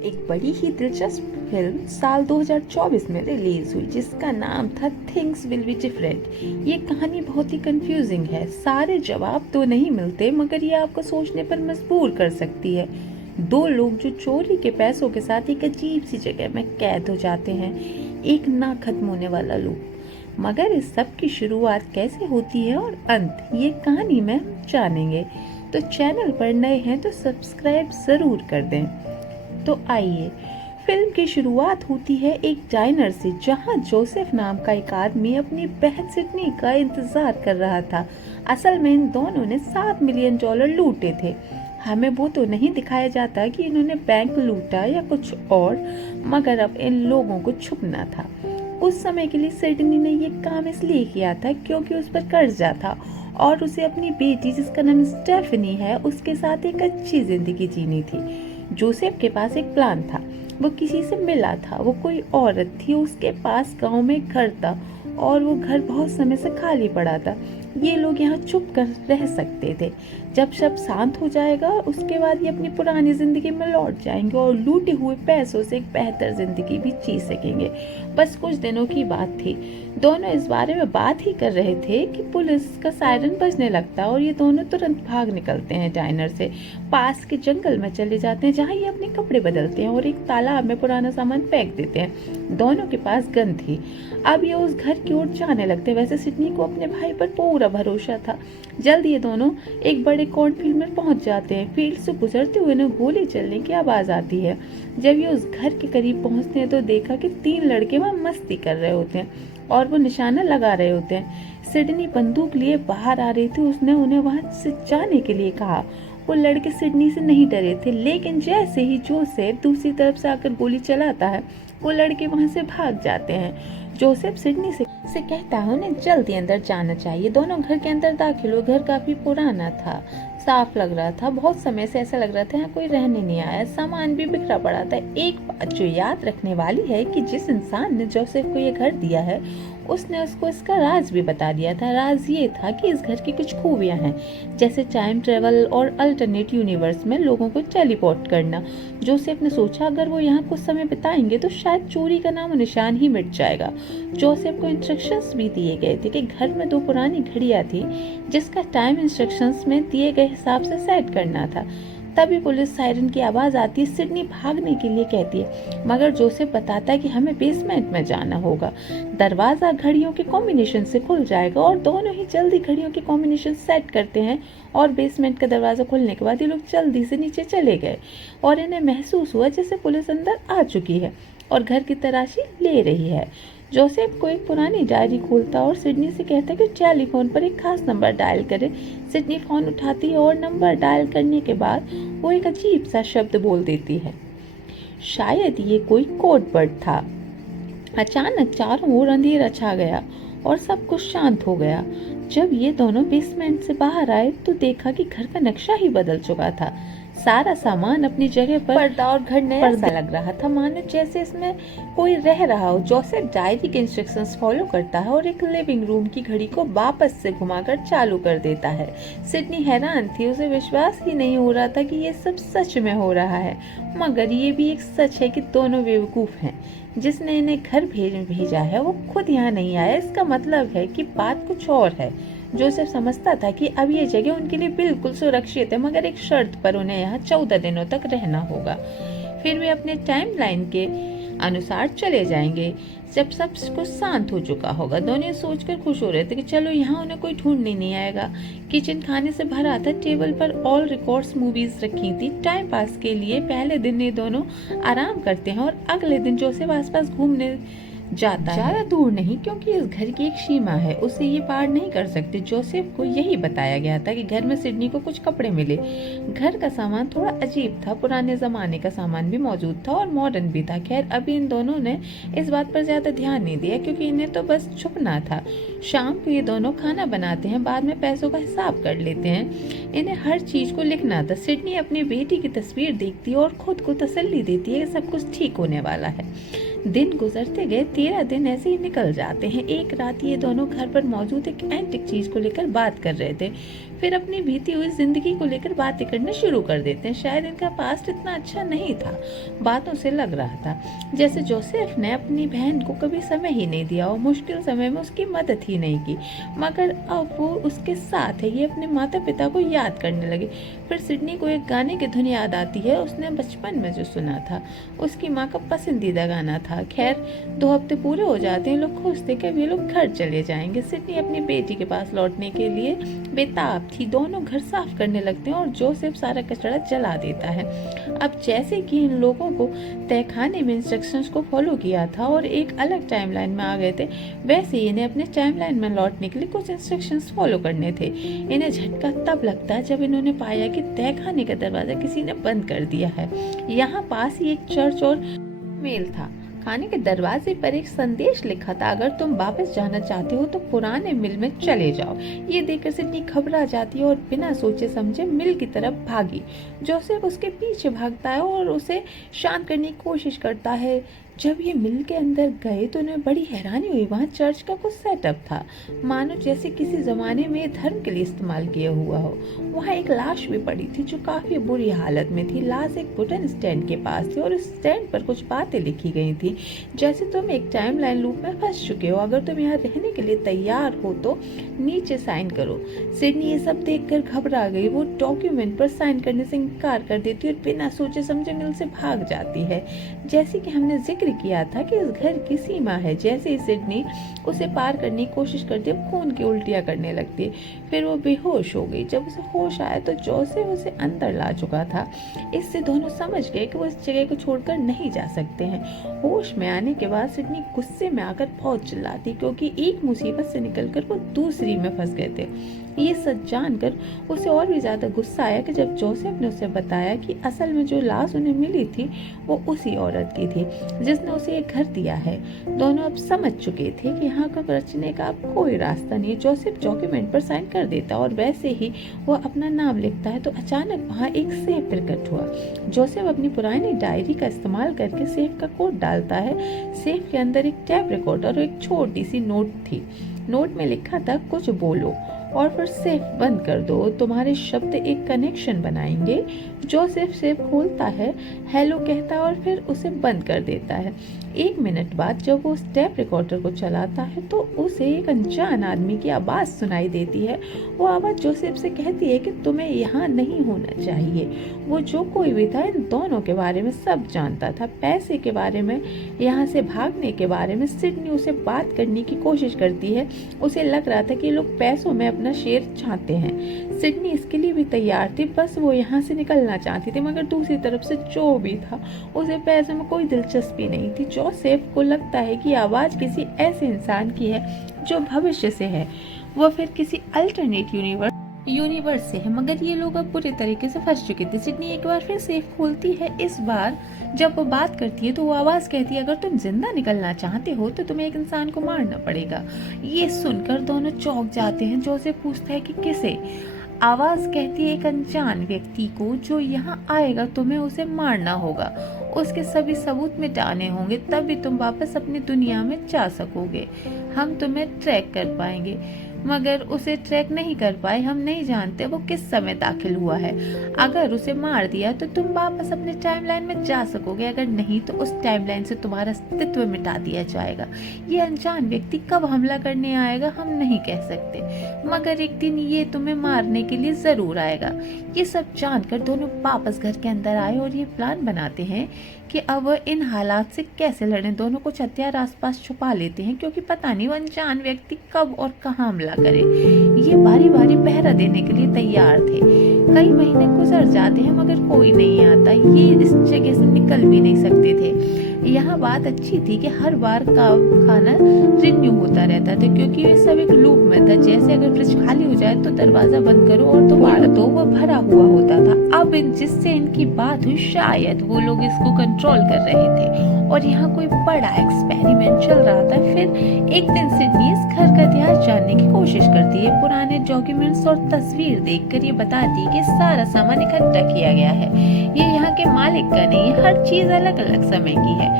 एक बड़ी ही दिलचस्प फिल्म साल 2024 में रिलीज हुई जिसका नाम था थिंग्स विल बी डिफरेंट। ये कहानी बहुत ही कंफ्यूजिंग है, सारे जवाब तो नहीं मिलते मगर ये आपको सोचने पर मजबूर कर सकती है। दो लोग जो चोरी के पैसों के साथ एक अजीब सी जगह में कैद हो जाते हैं, एक ना खत्म होने वाला लूप। मगर इस सब की शुरुआत कैसे होती है और अंत, ये कहानी में हम जानेंगे। तो चैनल पर नए हैं तो सब्सक्राइब जरूर कर दें। तो आइए, फिल्म की शुरुआत होती है एक डाइनर से जहां जोसेफ नाम का एक आदमी अपनी बहन सिडनी का इंतजार कर रहा था। असल में इन दोनों ने $7 मिलियन लूटे थे। हमें वो तो नहीं दिखाया जाता कि इन्होंने बैंक लूटा या कुछ और, मगर अब इन लोगों को छुपना था। उस समय के लिए सिडनी ने ये काम इसलिए किया था क्योंकि उस पर कर्जा था और उसे अपनी बेटी जिसका नाम स्टेफनी है उसके साथ एक अच्छी जिंदगी जीनी थी। जोसेफ के पास एक प्लान था। वो किसी से मिला था, वो कोई औरत थी, उसके पास गांव में घर था और वो घर बहुत समय से खाली पड़ा था। ये लोग यहाँ चुप कर रह सकते थे। जब सब शांत हो जाएगा उसके बाद ये अपनी पुरानी जिंदगी में लौट जाएंगे और लूटे हुए पैसों से एक बेहतर जिंदगी भी जी सकेंगे। बस कुछ दिनों की बात थी। दोनों इस बारे में बात ही कर रहे थे कि पुलिस का सायरन बजने लगता और ये दोनों तुरंत भाग निकलते हैं। डाइनर से पास के जंगल में चले जाते हैं जहाँ ये अपने कपड़े बदलते हैं और एक तालाब में पुराना सामान फेंक देते हैं। दोनों के पास गन थी। अब ये उस घर की ओर जाने लगते। वैसे सिडनी को अपने भाई पर पूरा भरोसा था। जल्द ये दोनों एक बड़े कॉर्नफील्ड में पहुंच जाते हैं। फील्ड से गुजरते हुए इन्हें गोली चलने की आवाज आती है। जब ये उस घर के करीब पहुंचते हैं तो देखा कि 3 लड़के वहां मस्ती कर रहे होते हैं और वो निशाना लगा रहे होते हैं। सिडनी बंदूक लिए बाहर आ रही थी। उसने उन्हें वहां से जाने के लिए कहा। वो लड़के सिडनी से नहीं डरे थे, लेकिन जैसे ही जोसेफ दूसरी तरफ से आकर गोली चलाता है वो लड़के वहां से भाग जाते हैं। जोसेफ सिडनी से कहता है उन्हें जल्दी अंदर जाना चाहिए। दोनों घर के अंदर दाखिल हुए। घर काफी पुराना था, साफ लग रहा था। बहुत समय से ऐसा लग रहा था यहाँ कोई रहने नहीं आया। सामान भी बिखरा पड़ा था। एक बात जो याद रखने वाली है कि जिस इंसान ने जोसेफ को ये घर दिया है उसने उसको इसका राज भी बता दिया था। राज ये था कि इस घर की कुछ खूबियां हैं, जैसे टाइम ट्रेवल और अल्टरनेट यूनिवर्स में लोगों को टेलीपोर्ट करना। जोसेफ ने सोचा अगर वो यहाँ कुछ समय बिताएंगे तो शायद चोरी का नाम निशान ही मिट जाएगा। जोसेफ को इंस्ट्रक्शंस भी दिए गए थे कि घर में 2 पुरानी घड़ियां थी जिसका टाइम इंस्ट्रक्शंस में दिए गए हिसाब से सेट करना था। तभी पुलिस सायरन की आवाज आती है। सिडनी भागने के लिए कहती है मगर जोसेफ बताता है कि हमें बेसमेंट में जाना होगा। दरवाजा घड़ियों के कॉम्बिनेशन से खुल जाएगा और दोनों ही जल्दी घड़ियों के कॉम्बिनेशन सेट करते हैं और बेसमेंट का दरवाजा खुलने के बाद ये लोग जल्दी से नीचे चले गए और इन्हें महसूस हुआ जैसे पुलिस अंदर आ चुकी है और घर की तलाशी ले रही है। जोसेफ को एक पुरानी डायरी खोलता और सिडनी से कहता है कि टेलीफोन पर एक खास नंबर डायल करे। सिडनी फोन उठाती है और नंबर डायल करने के बाद वो एक अजीब सा शब्द बोल देती है। शायद ये कोई कोड वर्ड था। अचानक चारों ओर अंधेरा छा गया और सब कुछ शांत हो गया। जब ये दोनों बेसमेंट से बाहर आए तो देखा कि घर का नक्शा ही बदल चुका था। सारा सामान अपनी जगह पर, पर्दा और घर नया सा लग रहा था, मानो जैसे इसमें कोई रह रहा हो। जोसेफ डायरी के इंस्ट्रक्शंस फॉलो करता है और एक लिविंग रूम की घड़ी को वापस से घुमाकर चालू कर देता है। सिडनी हैरान थी, उसे विश्वास ही नहीं हो रहा था कि ये सब सच में हो रहा है। मगर ये भी एक सच है कि दोनों बेवकूफ हैं। जिसने इन्हें घर भेजा है वो खुद यहाँ नहीं आया। इसका मतलब है कि बात कुछ और है। जोसेफ समझता था कि अब ये जगह उनके लिए बिल्कुल सुरक्षित है, मगर एक शर्त पर उन्हें यहाँ 14 दिनों तक रहना होगा। फिर वे अपने टाइमलाइन के अनुसार चले जाएंगे जब सब कुछ शांत हो चुका होगा। दोनों सोचकर खुश हो रहे थे कि चलो यहाँ उन्हें कोई ढूंढने नहीं आएगा। किचन खाने से भरा था। टेबल पर ऑल रिकॉर्ड्स मूवीज रखी थी। टाइम पास के लिए पहले दिन ये दोनों आराम करते हैं और अगले दिन जोसेफ आसपास घूमने जाता है। ज्यादा दूर नहीं क्योंकि इस घर की एक सीमा है, उसे ये पार नहीं कर सकते। जोसेफ को यही बताया गया था कि घर में सिडनी को कुछ कपड़े मिले। घर का सामान थोड़ा अजीब था, पुराने जमाने का सामान भी मौजूद था और मॉडर्न भी था। खैर अभी इन दोनों ने इस बात पर ज्यादा ध्यान नहीं दिया क्योंकि इन्हें तो बस छुपना था। शाम को ये दोनों खाना बनाते हैं, बाद में पैसों का हिसाब कर लेते हैं। इन्हें हर चीज को लिखना था। सिडनी अपनी बेटी की तस्वीर देखती है और खुद को तसल्ली देती है कि सब कुछ ठीक होने वाला है। दिन गुजरते गए, 13 दिन ऐसे ही निकल जाते हैं। एक रात ये दोनों घर पर मौजूद एक एंटिक चीज को लेकर बात कर रहे थे, फिर अपनी बीती हुई जिंदगी को लेकर बातें करना शुरू कर देते हैं। शायद इनका पास्ट इतना अच्छा नहीं था, बातों से लग रहा था जैसे जोसेफ ने अपनी बहन को कभी समय ही नहीं दिया और मुश्किल समय में उसकी मदद ही नहीं की, मगर अब वो उसके साथ है। ये अपने माता पिता को याद करने लगे। फिर सिडनी को एक गाने की धुन याद आती है, उसने बचपन में जो सुना था, उसकी माँ का पसंदीदा गाना था। खैर 2 हफ्ते पूरे हो जाते हैं, लोग खुश थे कि अब ये लोग घर चले जाएंगे। सिडनी अपनी बेटी के पास लौटने के लिए बेताब थी। दोनों घर साफ करने लगते हैं और जोसेफ सारा कचरा जला देता है। अब जैसे कि इन लोगों को तहखाने में इंस्ट्रक्शंस को फॉलो किया था और एक अलग टाइमलाइन में आ गए थे, वैसे ही इन्हें अपने टाइमलाइन में लौटने के लिए कुछ इंस्ट्रक्शंस फॉलो करने थे। इन्हें झटका तब लगता है जब इन्होंने पाया कि तहखाने का दरवाजा किसी ने बंद कर दिया है। यहाँ पास ही एक चर्च और मेल था। खाने के दरवाजे पर एक संदेश लिखा था, अगर तुम वापस जाना चाहते हो तो पुराने मिल में चले जाओ। ये देखकर सिडनी घबरा जाती है और बिना सोचे समझे मिल की तरफ भागी। जोसेफ उसके पीछे भागता है और उसे शांत करने की कोशिश करता है। जब ये मिल के अंदर गए तो उन्हें बड़ी हैरानी हुई। वहाँ चर्च का कुछ सेटअप था, मानो जैसे किसी जमाने में धर्म के लिए इस्तेमाल किया हुआ हो। वहाँ एक लाश भी पड़ी थी जो काफी बुरी हालत में थी। लाश एक वुडन स्टैंड के पास थी और उस स्टैंड पर कुछ बातें लिखी गई थी, जैसे तुम एक टाइमलाइन लूप में फंस चुके हो, अगर तुम यहाँ रहने के लिए तैयार हो तो नीचे साइन करो। सिडनी ये सब देखकर घबरा गई। वो डॉक्यूमेंट पर साइन करने से इनकार कर देती और बिना सोचे समझे मिल से भाग जाती है। जैसे कि हमने जिक्र किया था कि इस घर की सीमा है। जैसे ही सिडनी उसे पार करने की कोशिश करती है, खून की उल्टियां करने लगती है। फिर वो बेहोश हो गई। जब उसे होश आया तो जोसेफ उसे अंदर ला चुका था। इससे दोनों समझ गए कि वो इस जगह को छोड़कर नहीं जा सकते हैं। होश में आने के बाद सिडनी गुस्से में आकर बहुत चिल्लाती, क्योंकि एक मुसीबत से निकलकर वो दूसरी में फंस गए थे। ये सच जानकर उसे और भी ज्यादा गुस्सा आया कि जब जोसेफ ने उसे बताया कि असल में जो लाश उन्हें मिली थी वो उसी औरत की थी जिसने उसे एक घर दिया है। दोनों अब समझ चुके थे कि यहाँ का बचने का अब कोई रास्ता नहीं। जोसेफ डॉक्यूमेंट पर साइन कर देता और वैसे ही वो अपना नाम लिखता है तो अचानक वहाँ एक सेफ प्रकट हुआ। जोसेफ अपनी पुरानी डायरी का इस्तेमाल करके सेफ का कोड डालता है। सेफ के अंदर एक टैप रिकॉर्डर और एक छोटी सी नोट थी। नोट में लिखा था, कुछ बोलो और फिर सेफ बंद कर दो, तुम्हारे शब्द एक कनेक्शन बनाएंगे। जोसेफ सेफ खोलता है, हेलो कहता है और फिर उसे बंद कर देता है। 1 मिनट बाद जब वो टेप रिकॉर्डर को चलाता है तो उसे एक अनजान आदमी की आवाज़ सुनाई देती है। वो आवाज़ जोसेफ से कहती है कि तुम्हें यहाँ नहीं होना चाहिए। वो जो कोई भी था इन दोनों के बारे में सब जानता था, पैसे के बारे में, यहाँ से भागने के बारे में। सिडनी उसे बात करने की कोशिश करती है। उसे लग रहा था कि लोग पैसों में अपना शेयर चाहते हैं। सिडनी इसके लिए भी तैयार थी, बस वो यहाँ से निकलना चाहती थी। मगर दूसरी तरफ से जो भी था उसे पैसों में कोई दिलचस्पी नहीं थी। जोसेफ को लगता है कि आवाज़ किसी ऐसे इंसान की है जो भविष्य से है, वो फिर किसी अल्टरनेट यूनिवर्स से है। मगर ये लोग अब पूरे तरीके से फंस चुके थे। सिडनी एक बार फिर सेफ खोलती है। इस बार जब वो बात करती है तो वो आवाज़ कहती है, अगर तुम जिंदा निकलना चाहते हो तो तुम्हें एक इंसान को मारना पड़ेगा। ये सुनकर दोनों चौंक जाते हैं। जोसेफ पूछता है कि किसे? आवाज़ कहती है, एक अनजान व्यक्ति को जो यहाँ आएगा, तुम्हें उसे मारना होगा, उसके सभी सबूत मिटाने होंगे, तभी तुम वापस अपनी दुनिया में जा सकोगे। हम तुम्हें ट्रैक कर पाएंगे। मगर उसे ट्रैक नहीं कर पाए। हम नहीं जानते वो किस समय दाखिल हुआ है। अगर उसे मार दिया तो तुम वापस अपने टाइमलाइन में जा सकोगे, अगर नहीं तो उस टाइमलाइन से तुम्हारा अस्तित्व मिटा दिया जाएगा। ये अनजान व्यक्ति कब हमला करने आएगा हम नहीं कह सकते, मगर एक दिन ये तुम्हें मारने के लिए जरूर आएगा। ये सब जानकर दोनों वापस घर के अंदर आए और ये प्लान बनाते हैं कि अब इन हालात से कैसे लड़ें। दोनों कुछ हथियार आसपास छुपा लेते हैं, क्योंकि पता नहीं वो अनजान व्यक्ति कब और कहाँ हमला करे। ये बारी बारी पहरा देने के लिए तैयार थे। कई महीने गुजर जाते हैं मगर कोई नहीं आता। ये इस जगह से निकल भी नहीं सकते थे। यहाँ बात अच्छी थी कि हर बार का खाना रिन्यू होता रहता था, क्योंकि ये सब एक लूप में था। जैसे अगर फ्रिज खाली हो जाए तो दरवाजा बंद करो और दोबारा तो वो भरा हुआ होता था। अब जिससे इनकी बात हुई, शायद वो लोग इसको कंट्रोल कर रहे थे और यहाँ कोई बड़ा एक्सपेरिमेंट चल रहा था। फिर एक दिन सिडनी इस घर का इतिहास जानने की कोशिश करती है। पुराने डॉक्यूमेंट्स और तस्वीर देखकर ये बताती है कि सारा सामान इकट्ठा किया गया है। ये यहाँ के मालिक का नहीं है, हर चीज अलग अलग समय की है।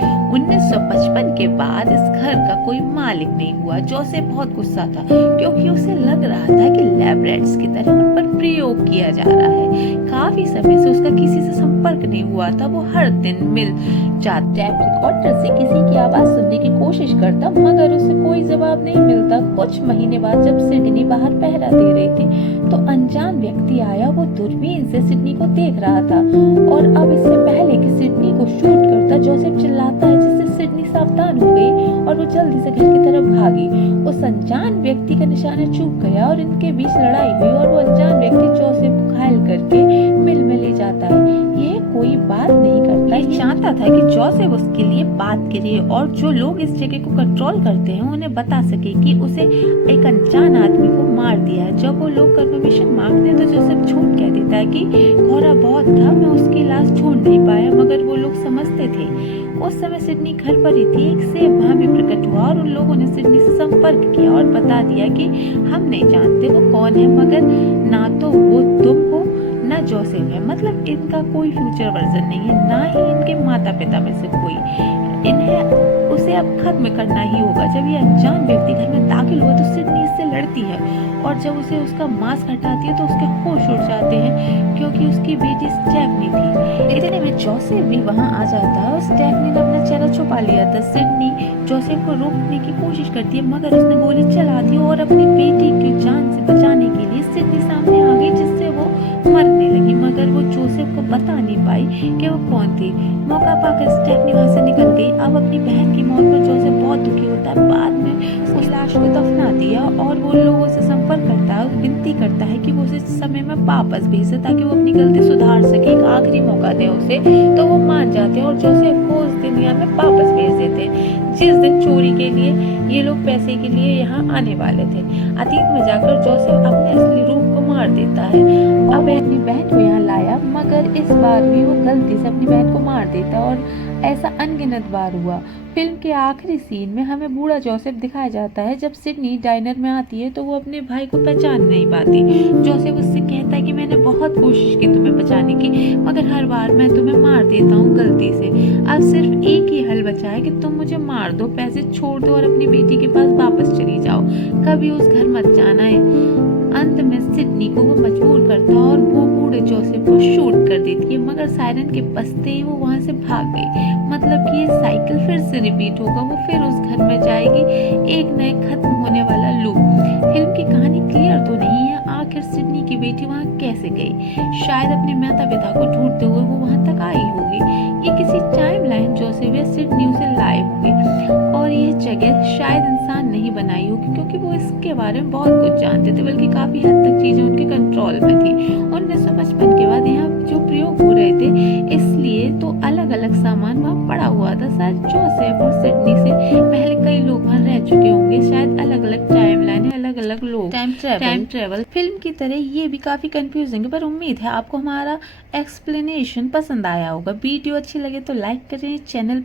1955 के बाद इस घर का कोई मालिक नहीं हुआ। जोसेफ बहुत गुस्सा था क्योंकि उसे लग रहा था कि लैब रैट्स की तरह उन पर प्रयोग किया जा रहा है। काफी समय से उसका किसी से संपर्क नहीं हुआ था। वो हर दिन मिल जाता, टैप रिकॉर्डर से किसी की आवाज सुनने की कोशिश करता, मगर उसे कोई जवाब नहीं मिलता। कुछ महीने बाद जब सिडनी बाहर पहरा दे रही थी तो अनजान व्यक्ति आया। वो दूरबीन से सिडनी को देख रहा था और अब इससे पहले कि सिडनी को शूट करता, जोसेफ चिल्लाता है जिससे सिडनी सावधान हो गई और वो जल्दी से घर की तरफ भागी। उस अनजान व्यक्ति का निशाना चूक गया और इनके बीच लड़ाई हुई और वो अनजान व्यक्ति जोसेफ को घायल करके मिल में ले जाता है। ये कोई बात नहीं करता, ये चाहता था कि जोसेफ उसके लिए बात करे और जो लोग इस जगह को कंट्रोल करते हैं उन्हें बता सके कि उसे एक अनजान आदमी को मार दिया है। जब वो लोग कंफर्मेशन मांगते हैं तो जोसेफ झूठ कह देता है कि घोड़ा बहुत था, मैं उसकी लाश ढूंढ नहीं पाया, मगर वो लोग समझते थे। उस समय सिडनी घर पर ही थी। एक सेब वहां भी प्रकट हुआ और उन लोगों ने सिडनी से संपर्क किया और बता दिया कि हम नहीं जानते वो कौन है, मगर ना तो वो तुम हो ना जोसेफ है, मतलब इनका कोई फ्यूचर वर्जन नहीं है, ना ही इनके माता पिता में से कोई। इन्हें उसे अब खत्म करना ही होगा। जब ये अनजान व्यक्ति घर में दाखिल हुआ तो सिडनी इससे लड़ती है और जब उसे उसका मास्क हटाती है तो उसके होश उड़ जाते हैं क्योंकि उसकी बेटी स्टेफनी थी। इतने में जोसेफ भी वहां आ जाता है और स्टेफनी ने अपना चेहरा छुपा लिया था। सिडनी जोसेफ को रोकने की कोशिश करती है मगर उसने गोली चला दी और अपनी बेटी की जान से बचाने के लिए सिडनी सामने आ गई, जिससे वो मरने लगी, मगर वो जोसेफ को बता नहीं पाई कि वो कौन थी। मौका पाकर स्टेफनी वहां से निकल गई। अब अपनी बहन की मौत पर जोसेफ बहुत दुखी होता है। बाद में उस लाश को दफना दिया और वो लोगों से संपर्क करता है और विनती करता है कि वो उसे समय में वापस भेजे ताकि वो अपनी गलती सुधार सके, एक आखिरी मौका दे उसे। तो वो मान जाते हैं और जोसेफ को उस दुनिया में वापस भेज देते हैं जिस दिन चोरी के लिए ये लोग पैसे के लिए यहाँ आने वाले थे। अतीत में जाकर जोसेफ अपने असली रूप को मार देता है। अब अपनी बहन को यहाँ लाया मगर इस बार भी वो गलती से अपनी बहन को मार देता और ऐसा अनगिनत बार हुआ। फिल्म के आखिरी सीन में हमें बूढ़ा जोसेफ दिखाया जाता है। जब सिडनी डाइनर में आती है तो वो अपने भाई को पहचान नहीं पाती। जोसेफ उससे कहता है कि मैंने बहुत कोशिश की तुम्हें बचाने की, मगर हर बार मैं तुम्हें मार देता हूँ गलती से। अब सिर्फ एक ही हल बचा है कि तुम मुझे मार दो, पैसे छोड़ दो और अपनी बेटी के पास वापस चली जाओ, कभी उस घर मत जाना है। अंत में सिडनी को वो मजबूर करता और वो बूढ़े जोसेफ को शूट कर देती है, मगर सायरन के बजते ही वो वहां से भाग गई। मतलब कि ये साइकिल फिर से रिपीट होगा, वो फिर उस घर में जाएगी, एक नए खत्म होने वाला लूप। फिल्म की कहानी क्लियर तो नहीं है, आखिर सिडनी की बेटी वहां कैसे गई? शायद अपने माता पिता को ढूंढते हुए वो वहां तक आई होगी। ये किसी टाइमलाइन जोसेफ या सिडनी उसे लाए होंगे और ये जगह शायद इंसान नहीं बनाई होगी क्योंकि वो इसके बारे में बहुत कुछ जानते थे, बल्कि काफी हद तक चीजें उनके कंट्रोल में थी। 1955 के बाद यहाँ जो प्रयोग हो रहे थे इसलिए तो अलग अलग सामान वहाँ पड़ा हुआ था। शायद जोसेफ और सिडनी से पहले कई लोग वहाँ रह चुके होंगे, शायद अलग अलग टाइमलाइन है, अलग अलग लोग, टाइम ट्रेवल। फिल्म की तरह ये भी काफी कंफ्यूजिंग है, पर उम्मीद है आपको हमारा एक्सप्लेनेशन पसंद आया होगा। वीडियो अच्छी लगे तो लाइक करें, चैनल